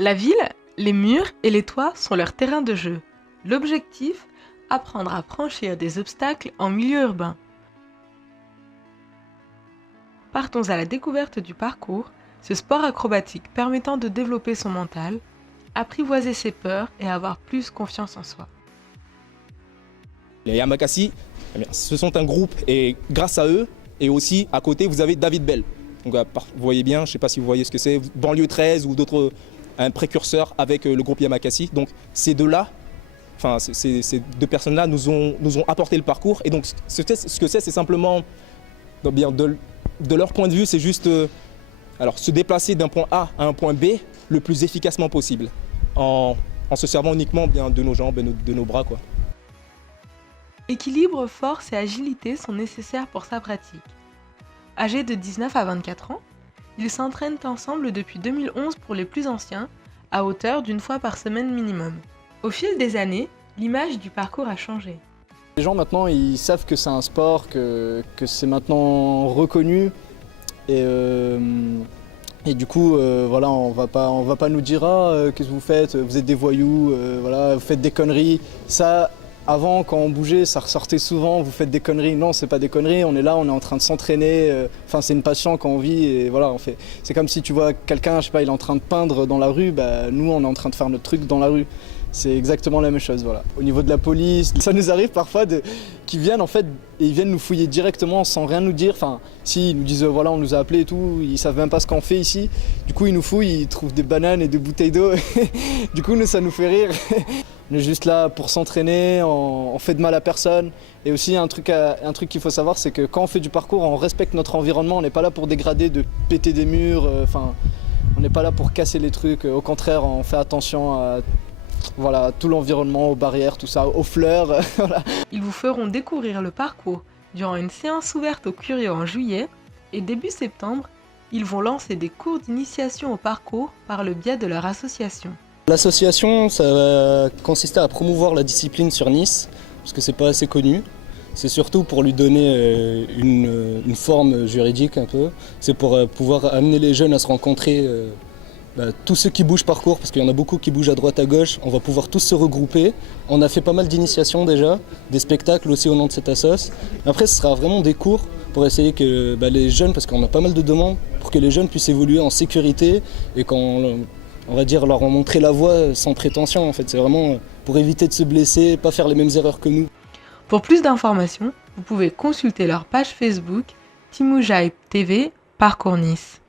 La ville, les murs et les toits sont leur terrain de jeu. L'objectif, apprendre à franchir des obstacles en milieu urbain. Partons à la découverte du parcours, ce sport acrobatique permettant de développer son mental, apprivoiser ses peurs et avoir plus confiance en soi. Les Yamakasi, ce sont un groupe et grâce à eux, et aussi à côté, vous avez David Bell. Donc, vous voyez bien, je ne sais pas si vous voyez ce que c'est, banlieue 13 ou d'autres, un précurseur avec le groupe Yamakasi. Donc ces deux-là, enfin ces deux personnes-là nous ont apporté le parcours. Et donc ce que c'est simplement, de leur point de vue, c'est juste se déplacer d'un point A à un point B le plus efficacement possible, en se servant uniquement de nos jambes et de nos bras, quoi. Équilibre, force et agilité sont nécessaires pour sa pratique. Âgés de 19 à 24 ans, ils s'entraînent ensemble depuis 2011 pour les plus anciens, à hauteur d'une fois par semaine minimum. Au fil des années, l'image du parcours a changé. Les gens maintenant, ils savent que c'est un sport, que c'est maintenant reconnu. Et du coup, voilà, on va pas nous dire qu'est-ce que vous faites, vous êtes des voyous, voilà, vous faites des conneries. Ça, avant, quand on bougeait, ça ressortait souvent, vous faites des conneries. Non, c'est pas des conneries, on est là, on est en train de s'entraîner. Enfin, c'est une passion quand on vit et voilà, on fait. C'est comme si tu vois quelqu'un, je sais pas, il est en train de peindre dans la rue, bah, nous, on est en train de faire notre truc dans la rue. C'est exactement la même chose, voilà. Au niveau de la police, ça nous arrive parfois qu'ils viennent en fait, et ils viennent nous fouiller directement sans rien nous dire. Enfin, si, ils nous disent voilà, on nous a appelés et tout, ils savent même pas ce qu'on fait ici. Du coup, ils nous fouillent, ils trouvent des bananes et des bouteilles d'eau. Du coup, nous, ça nous fait rire. On est juste là pour s'entraîner, on fait de mal à personne. Et aussi, un truc qu'il faut savoir, c'est que quand on fait du parcours, on respecte notre environnement. On n'est pas là pour dégrader, de péter des murs. Enfin, on n'est pas là pour casser les trucs. Au contraire, on fait attention à voilà, tout l'environnement, aux barrières, tout ça, aux fleurs. Voilà. Ils vous feront découvrir le parcours durant une séance ouverte aux curieux en juillet et début septembre, ils vont lancer des cours d'initiation au parcours par le biais de leur association. L'association, ça va consister à promouvoir la discipline sur Nice, parce que c'est pas assez connu. C'est surtout pour lui donner une forme juridique un peu. C'est pour pouvoir amener les jeunes à se rencontrer. Tous ceux qui bougent parcours, parce qu'il y en a beaucoup qui bougent à droite à gauche, on va pouvoir tous se regrouper. On a fait pas mal d'initiations déjà, des spectacles aussi au nom de cette assoce. Après, ce sera vraiment des cours pour essayer que les jeunes, parce qu'on a pas mal de demandes, pour que les jeunes puissent évoluer en sécurité et qu'on va dire leur montrer la voie sans prétention. En fait, c'est vraiment pour éviter de se blesser, pas faire les mêmes erreurs que nous. Pour plus d'informations, vous pouvez consulter leur page Facebook Timoujaï TV Parcours Nice.